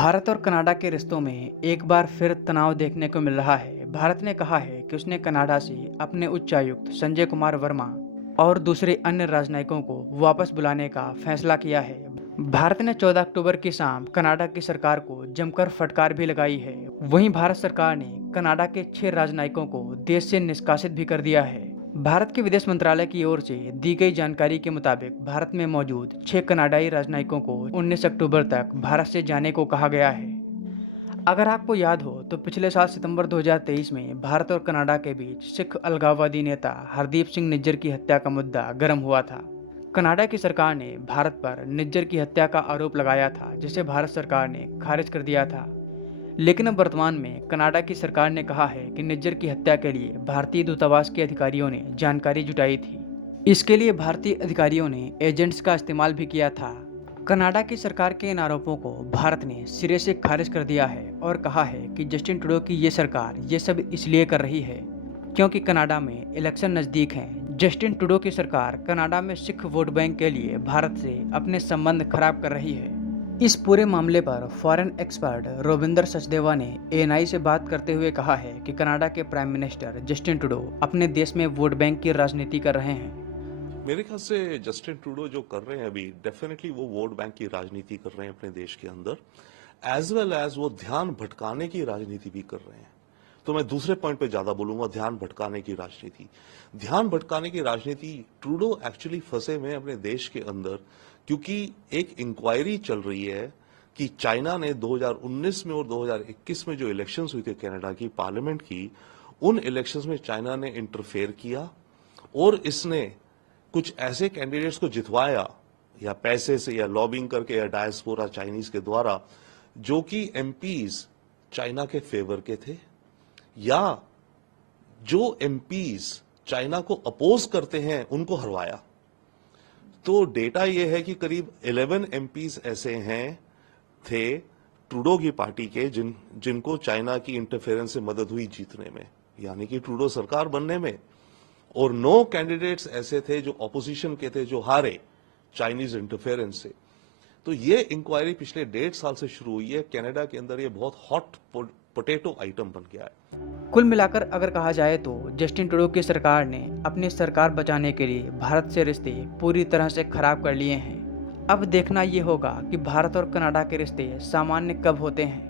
भारत और कनाडा के रिश्तों में एक बार फिर तनाव देखने को मिल रहा है। भारत ने कहा है कि उसने कनाडा से अपने उच्चायुक्त संजय कुमार वर्मा और दूसरे अन्य राजनयिकों को वापस बुलाने का फैसला किया है। भारत ने 14 अक्टूबर की शाम कनाडा की सरकार को जमकर फटकार भी लगाई है। वहीं भारत सरकार ने कनाडा के 6 राजनयिकों को देश से निष्कासित भी कर दिया है। भारत के विदेश मंत्रालय की ओर से दी गई जानकारी के मुताबिक भारत में मौजूद 6 कनाडाई राजनयिकों को 19 अक्टूबर तक भारत से जाने को कहा गया है। अगर आपको याद हो तो पिछले साल सितंबर 2023 में भारत और कनाडा के बीच सिख अलगाववादी नेता हरदीप सिंह निज्जर की हत्या का मुद्दा गर्म हुआ था। कनाडा की सरकार ने भारत पर निज्जर की हत्या का आरोप लगाया था, जिसे भारत सरकार ने खारिज कर दिया था। लेकिन अब वर्तमान में कनाडा की सरकार ने कहा है कि निज्जर की हत्या के लिए भारतीय दूतावास के अधिकारियों ने जानकारी जुटाई थी। इसके लिए भारतीय अधिकारियों ने एजेंट्स का इस्तेमाल भी किया था। कनाडा की सरकार के इन आरोपों को भारत ने सिरे से खारिज कर दिया है और कहा है कि जस्टिन ट्रूडो की ये सरकार ये सब इसलिए कर रही है क्योंकि कनाडा में इलेक्शन नज़दीक हैं। जस्टिन ट्रूडो की सरकार कनाडा में सिख वोट बैंक के लिए भारत से अपने संबंध खराब कर रही है। इस पूरे मामले पर फॉरेन एक्सपर्ट रोविंदर सचदेवा ने एएनआई से बात करते हुए कहा है कि कनाडा के प्राइम मिनिस्टर जस्टिन ट्रूडो अपने देश में वोट बैंक की राजनीति कर रहे हैं। मेरे ख्याल से जस्टिन ट्रूडो जो कर रहे हैं अभी डेफिनेटली वो वोट बैंक की राजनीति कर रहे हैं अपने देश के अंदर, एज वेल एज वो ध्यान भटकाने की राजनीति भी कर रहे हैं। तो मैं दूसरे पॉइंट पे ज्यादा बोलूंगा, ध्यान भटकाने की राजनीति। ध्यान भटकाने की राजनीति ट्रूडो एक्चुअली फंसे हुए अपने देश के अंदर, क्योंकि एक इंक्वायरी चल रही है कि चाइना ने 2019 में और 2021 में जो इलेक्शंस हुई थे कनाडा की पार्लियामेंट की, उन इलेक्शंस में चाइना ने इंटरफेयर किया और इसने कुछ ऐसे कैंडिडेट्स को जितवाया या पैसे से या लॉबिंग करके या डायस्पोरा चाइनीज के द्वारा, जो कि एमपीज चाइना के फेवर के थे या जो एमपीज चाइना को अपोज करते हैं उनको हरवाया। तो डेटा यह है कि करीब 11 एमपीज ऐसे थे ट्रूडो की पार्टी के जिनको चाइना की इंटरफेरेंस से मदद हुई जीतने में, यानी कि ट्रूडो सरकार बनने में, और 9 कैंडिडेट्स ऐसे थे जो ऑपोजिशन के थे जो हारे चाइनीज इंटरफेरेंस से। तो ये इंक्वायरी पिछले 1.5 साल से शुरू हुई है कनाडा के अंदर। ये बहुत हॉट पोटैटो आइटम बन गया है। कुल मिलाकर अगर कहा जाए तो जस्टिन ट्रूडो की सरकार ने अपनी सरकार बचाने के लिए भारत से रिश्ते पूरी तरह से खराब कर लिए हैं। अब देखना ये होगा कि भारत और कनाडा के रिश्ते सामान्य कब होते हैं।